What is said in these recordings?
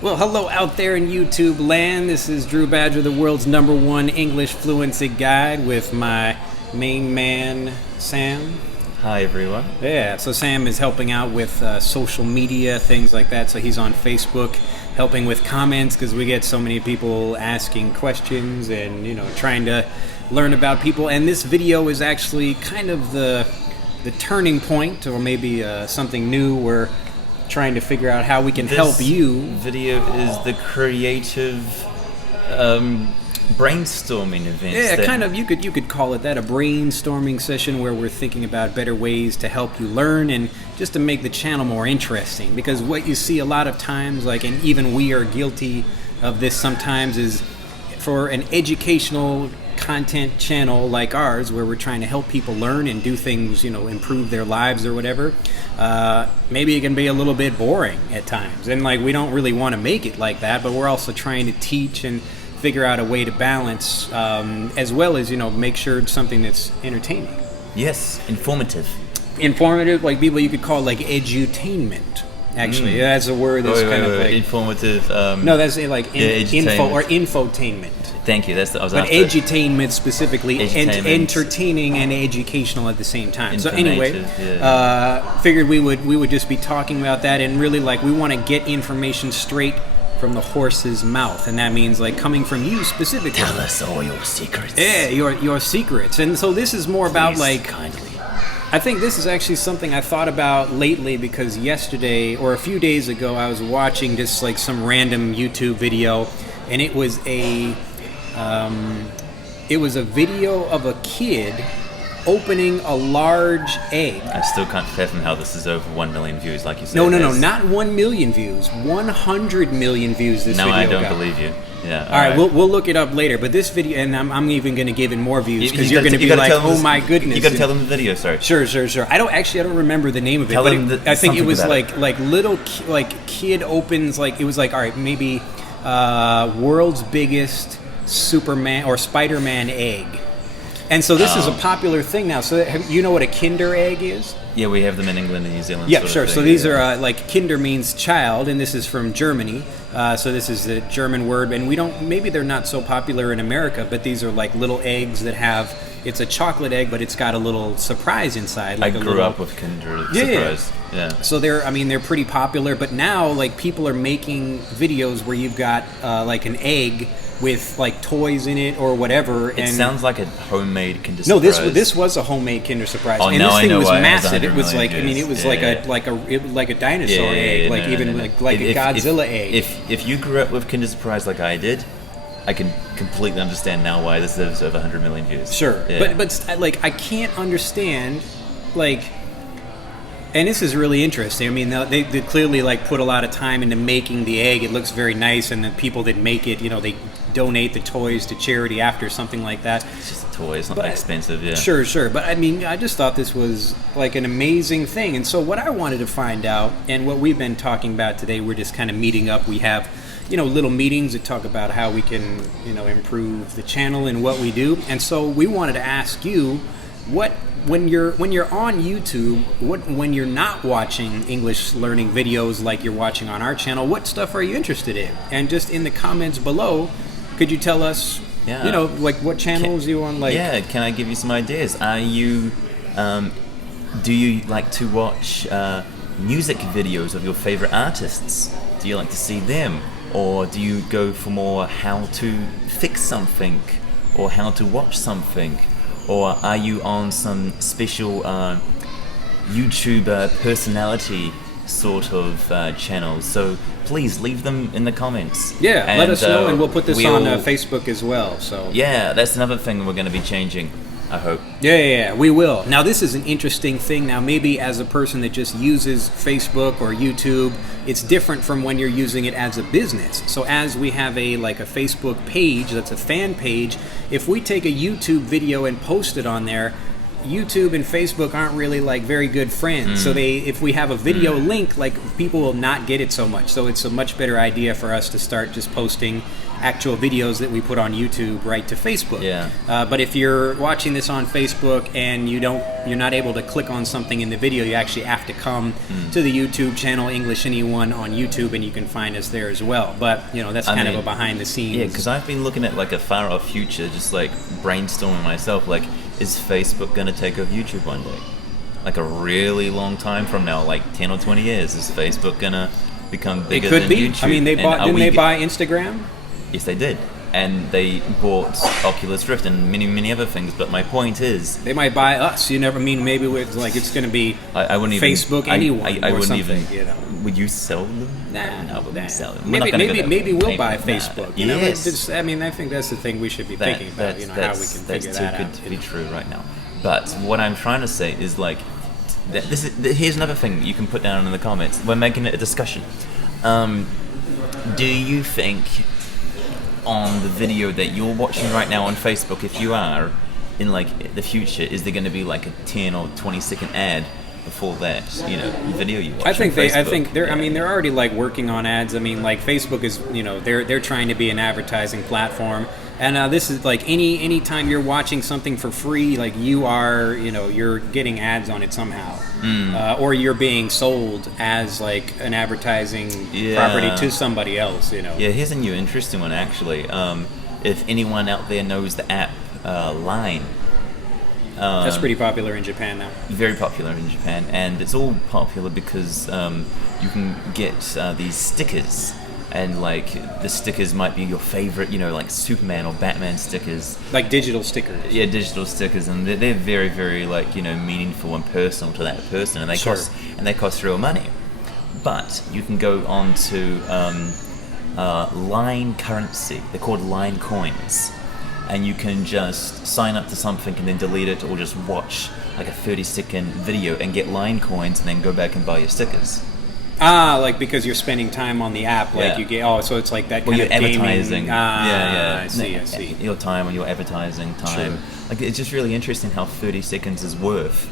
Well, hello out there in YouTube land. This is Drew Badger, the world's #1 English fluency guide, with my main man, Sam. Hi, everyone. Yeah, so Sam is helping out with social media, things like that. So he's on Facebook helping with comments because we get so many people asking questions and, trying to learn about people. And this video is actually kind of the turning point, or maybe something new. We're trying to figure out how we can help you. Video is the creative brainstorming event. Yeah, kind of. You could call it that, a brainstorming session where we're thinking about better ways to help you learn and just to make the channel more interesting. Because what you see a lot of times, and even we are guilty of this sometimes, is for an educational content channel like ours, where we're trying to help people learn and do things, improve their lives or whatever, maybe it can be a little bit boring at times. And we don't really want to make it like that, but we're also trying to teach and figure out a way to balance, as well as, make sure it's something that's entertaining. Yes, informative. Informative, people you could call edutainment. Actually, that's a word that's informative. No, that's info or infotainment. Thank you. That's but edutainment specifically, entertaining and educational at the same time. So anyway, figured we would just be talking about that, and really we want to get information straight from the horse's mouth, and that means coming from you specifically. Tell us all your secrets. Yeah, your secrets. And so this is more about kindly. I think this is actually something I thought about lately, because yesterday or a few days ago I was watching just some random YouTube video, and it was a video of a kid opening a large egg. I still can't fathom how this is over 1 million views, like you said. No, not 1 million views. 100 million views this video got. No, I don't believe you. Yeah. All right, we'll look it up later. But this video, and I'm even going to give it more views, because you're going to be like, oh my goodness. You got to tell them the video. Sorry. Sure. I don't remember the name of it. Tell them I think it was little kid opens it was all right, maybe world's biggest Superman or Spider-Man egg. And so this is a popular thing now. So you know what a Kinder egg is? Yeah, we have them in England and New Zealand. Yeah, sure. So these are Kinder means child, and this is from Germany. So this is the German word, and maybe they're not so popular in America, but these are little eggs that it's a chocolate egg, but it's got a little surprise inside. I grew up with Kinder Surprise. Yeah. So they're pretty popular, but now people are making videos where you've got an egg with toys in it or whatever. It sounds like a homemade Kinder No, Surprise. this was a homemade Kinder Surprise. Oh, and now this thing I know was why massive. It was a dinosaur egg, a Godzilla egg. If you grew up with Kinder Surprise like I did, I can completely understand now why this is over 100 million views. Sure. Yeah. But I can't understand and this is really interesting. I mean, they clearly put a lot of time into making the egg. It looks very nice, and the people that make it, they donate the toys to charity after, something like that. It's just a toy. It's not that expensive, yeah. Sure. But I mean, I just thought this was an amazing thing. And so what I wanted to find out, and what we've been talking about today, we're just kind of meeting up. We have, little meetings that talk about how we can, improve the channel and what we do. And so we wanted to ask you, when you're on YouTube, when you're not watching English learning videos like you're watching on our channel, what stuff are you interested in? And just in the comments below, could you tell us, what channels you on? Yeah, can I give you some ideas? Are you, do you like to watch music videos of your favorite artists? Do you like to see them? Or do you go for more how to fix something or how to watch something? Or are you on some special YouTube personality sort of channels? So please leave them in the comments. Yeah, let us know, and we'll put this on Facebook as well. So yeah, that's another thing we're going to be changing, I hope. Yeah, we will. Now, this is an interesting thing. Now, maybe as a person that just uses Facebook or YouTube, it's different from when you're using it as a business. So as we have a Facebook page that's a fan page, if we take a YouTube video and post it on there, YouTube and Facebook aren't really like very good friends. So if we have a video link, like people will not get it so much. So it's a much better idea for us to start just posting actual videos that we put on YouTube right to Facebook. Yeah. But if you're watching this on Facebook and you're not able to click on something in the video, you actually have to come to the YouTube channel EnglishAnyone on YouTube, and you can find us there as well. But that's kind of a behind the scenes. Yeah, because I've been looking at like a far off future, just like brainstorming myself. Like, is Facebook gonna take over YouTube one day? Like a really long time from now, like 10 or 20 years, is Facebook gonna become bigger than YouTube? I mean, didn't they buy Instagram? Yes, they did. And they bought Oculus Rift and many other things. But my point is, they might buy us. You never mean maybe it's like it's going to be I wouldn't Facebook even, anyone I or wouldn't something. even. Would you sell them? Nah, I wouldn't sell them. Maybe we'll buy Facebook. Yes. I mean, I think that's the thing we should be thinking about. How we can figure that out. That's too good to be true right now. But what I'm trying to say is like, here's another thing you can put down in the comments. We're making it a discussion. Do you think on the video that you're watching right now on Facebook, if you are in like the future, is there going to be like a 10 or 20-second ad before that video you watch? I think they're. I mean, they're already like working on ads. I mean, like Facebook is, they're trying to be an advertising platform, and this is like any time you're watching something for free, like you are, you're getting ads on it somehow, or you're being sold as like an advertising property to somebody else. Yeah, here's a new interesting one actually. If anyone out there knows the app Line. That's pretty popular in Japan now. Very popular in Japan, and it's all popular because you can get these stickers, and like the stickers might be your favorite, like Superman or Batman stickers. Like digital stickers. Yeah, digital stickers, and they're very, very like meaningful and personal to that person, and they cost real money. But you can go on to Line currency. They're called Line coins. And you can just sign up to something and then delete it, or just watch like a 30-second video and get Line coins and then go back and buy your stickers. Like because you're spending time on the app, like you get. Oh, so it's like that kind of advertising. Gaming. I see. Your time on your advertising time. Sure. Like it's just really interesting how 30 seconds is worth,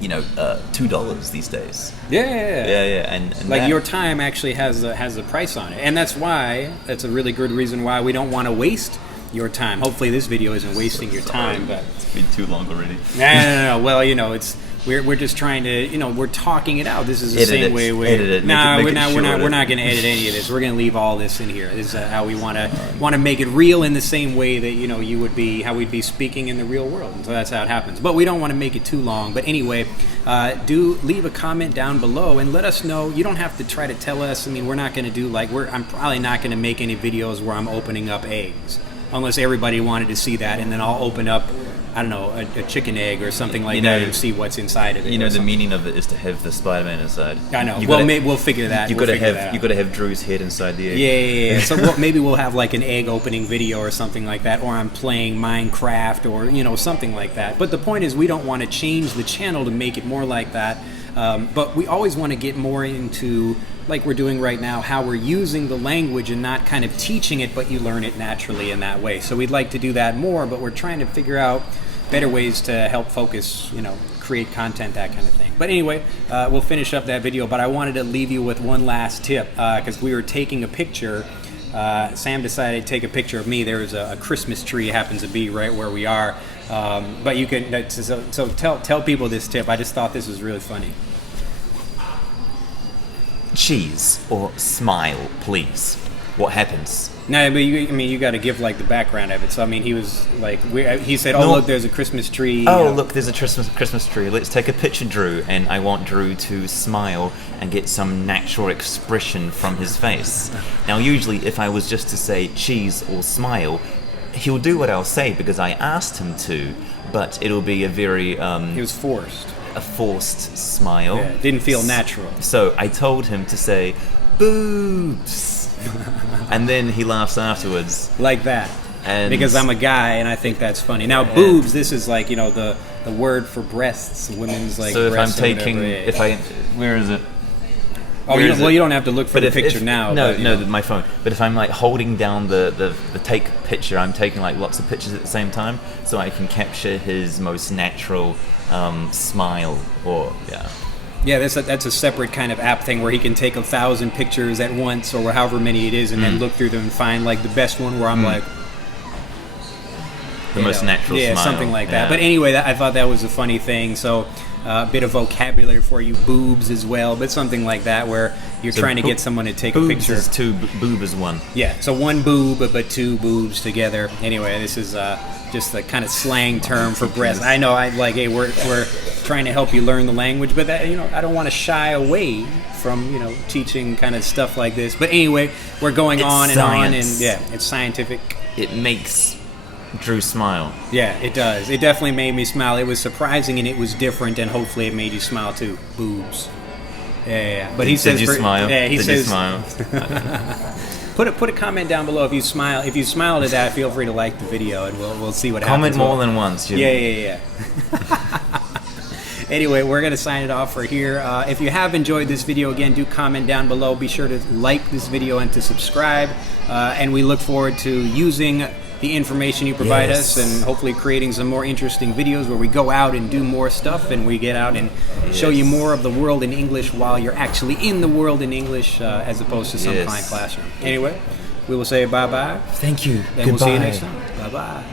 $2 these days. Yeah. And like your time actually has a price on it, and that's a really good reason why we don't want to waste your time. Hopefully this video isn't wasting your time, but it's been too long already. No. Well, we're just trying to, we're talking it out. This is the same way we. Edit it. We're not going to edit any of this. We're going to leave all this in here. This is how we want to make it real in the same way that you would be, how we'd be speaking in the real world. And so that's how it happens. But we don't want to make it too long. But anyway, do leave a comment down below and let us know. You don't have to try to tell us. I mean, we're not going to do I'm probably not going to make any videos where I'm opening up eggs. Unless everybody wanted to see that, and then I'll open up, I don't know, a chicken egg or something like that and see what's inside of it. The meaning of it is to have the Spider-Man inside. I know. Maybe we'll figure that. You got to have Drew's head inside the egg. Yeah. So maybe we'll have like an egg opening video or something like that, or I'm playing Minecraft or something like that. But the point is, we don't want to change the channel to make it more like that. But we always want to get more into, like we're doing right now, how we're using the language and not kind of teaching it, but you learn it naturally in that way. So we'd like to do that more, but we're trying to figure out better ways to help focus, create content, that kind of thing. But anyway, we'll finish up that video, but I wanted to leave you with one last tip, because we were taking a picture. Sam decided to take a picture of me. There was a Christmas tree, happens to be right where we are. But you can, so tell people this tip. I just thought this was really funny. Cheese or smile, please. What happens? No, but you got to give like the background of it. So I mean, he was like, he said, "Oh, look, there's a Christmas tree." Oh, look, there's a Christmas tree. Let's take a picture, Drew, and I want Drew to smile and get some natural expression from his face. Now, usually, if I was just to say cheese or smile, he'll do what I'll say because I asked him to, but it'll be a very He was forced. A forced smile. Yeah, it didn't feel natural. So I told him to say boobs, and then he laughs afterwards. Like that. And because I'm a guy and I think that's funny. Now boobs, this is like the word for breasts, women's like. So if breasts I'm taking, where is it? Oh, you don't have to look for the picture now. No, but, no, my phone. But if I'm like holding down the take picture, I'm taking like lots of pictures at the same time, so I can capture his most natural smile. Or Yeah, that's a separate kind of app thing where he can take 1,000 pictures at once or however many it is, and then look through them and find like the best one where I'm like. The most natural smile. Yeah, something like that. But anyway, I thought that was a funny thing. So a bit of vocabulary for you, boobs as well, but something like that where you're trying to get someone to take a picture. Boobs is two, boob is one. Yeah, so one boob, but two boobs together. Anyway, this is just the kind of slang term for breast. I know, hey, we're trying to help you learn the language, but that, I don't want to shy away from teaching kind of stuff like this. But anyway, we're going on and on, and it's scientific. It makes Drew smile. Yeah, it does. It definitely made me smile. It was surprising and it was different, and hopefully it made you smile too. Boobs. Yeah. But he says, "Did you smile? Yeah, he Did says, you smile?" Put a comment down below if you smile. If you smiled at that, feel free to like the video, and we'll see what happens. Comment more than once, Jimmy. Yeah. Anyway, we're going to sign it off for here. If you have enjoyed this video, again, do comment down below. Be sure to like this video and to subscribe. And we look forward to using the information you provide us, and hopefully creating some more interesting videos where we go out and do more stuff, and we get out and show you more of the world in English while you're actually in the world in English, as opposed to some client classroom. Anyway, we will say bye-bye. Thank you. And we'll see you next time. Bye-bye.